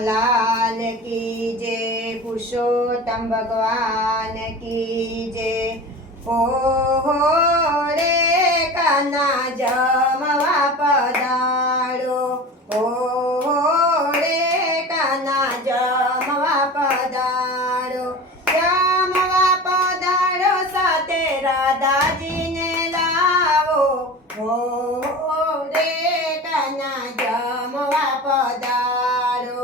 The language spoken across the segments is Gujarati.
लाल की जय, पुरुषोत्तम भगवान की जय। ओ हो रे कान्हा जमवा पधारो, ओ हो रे कान्हा जमवा पधारो, जमवा पधारो साथे राधाजीने लाવો, ओ रे कान्हा जमवा पधारो,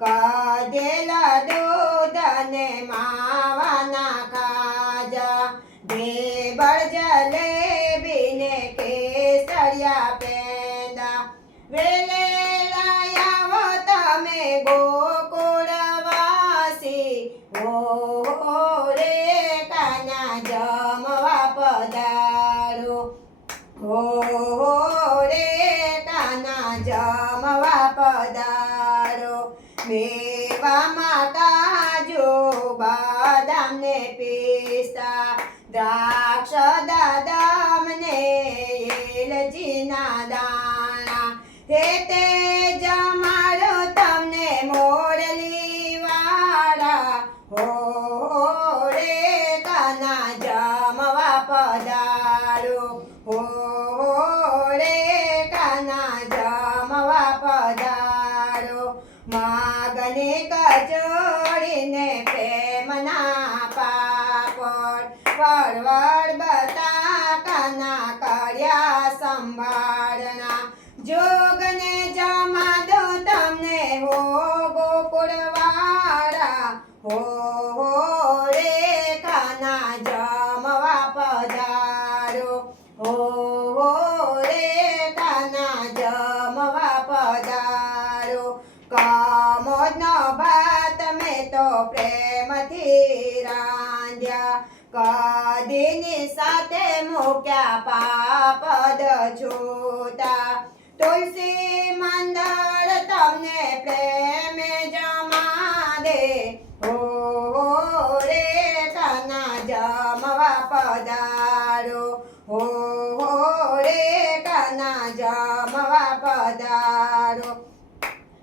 કાઢેલા દૂધ અને માવાના ખાજા, ઢેબળ જલેબી ને કેસરિયા પેંડા, વેલે લાયાવો તમે ગોકુળવાસી, ઓ રે કાન્હા જમવા પધારો, ઓ રે કાન્હા જમવા પધારો, મેવામાં કાજુ બદામ ને પિસ્તા, દ્રાક્ષ દાડમ ને એલચીના દાણા, હે તે જમાડો તમને મોરલી વાળા, હો રે કાન્હા જમવા પધારો, હો રે કાન્હા જમવા પધારો, માગને કચોડીને પ્રેમના પાપડ, પરવળ બટાકાના કર્યા સંભાળના, જોગને જમાડો તમને હો ગોકુળવાળા, હો રે કાન્હા જમવા પધારો, હો રે કાન્હા જમવા પધારો, કમોદનો ભાત મેં તો પ્રેમથી રાંધ્યા, કદીની સાથે મૂક્યા પાપદ છૂટા, તુલસી મંડળ તમને પ્રેમે જમાડે, હો રે કાન્હા જમવા પધારો, હો રે કાન્હા જમવા પધારો,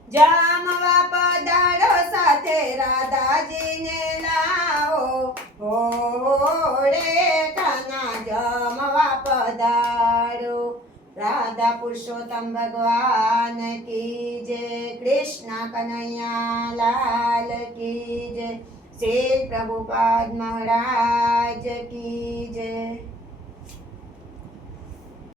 જમવા પધારો સાથે રાધાજીને લાવો, હો રે કાન્હા જમવા પધારો, રાધા પુરુષોત્તમ ભગવાન કી જય, કૃષ્ણ કનૈયા લાલ કી જય, શ્રી પ્રભુપાદ મહારાજ કી જય।